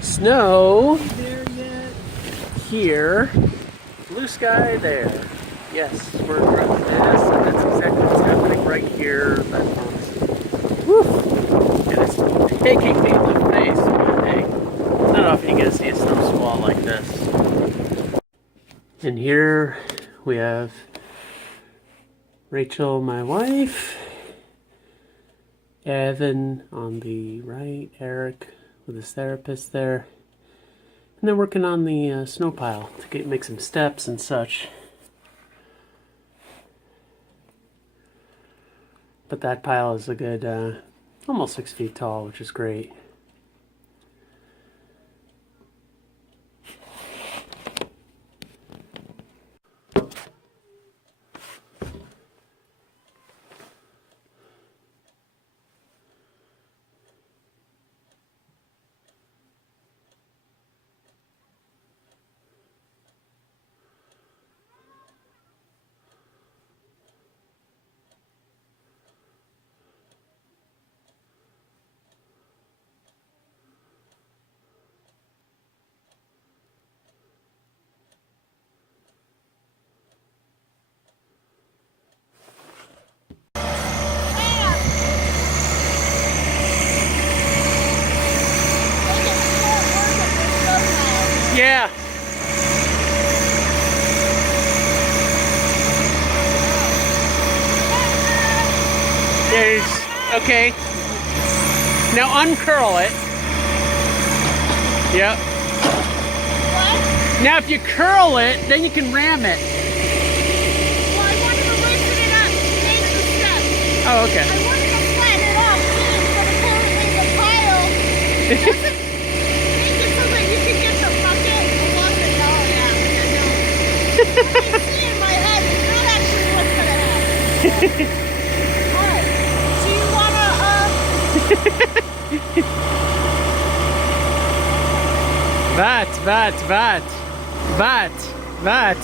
Snow here, blue sky there. Yes, we're around this, and that's exactly what's happening right here. Woo! And it's taking me in the face all day. Not often you get to see a snow squall like this. And here we have Rachel, my wife, Evan on the right, Eric with his therapist there, and they're working on the snow pile to make some steps and such. But that pile is a good almost 6 feet tall, which is great. Yeah. There's, okay. Now uncurl it. Yep. What? Now if you curl it, then you can ram it. Well, I wanted to loosen it up to make the steps. Oh, okay. I wanted to flatten it out instead of pulling in the pile. Make it so that you can get the bucket along the I see in my head, it's not actually what's going to happen. Alright, so you want Bat.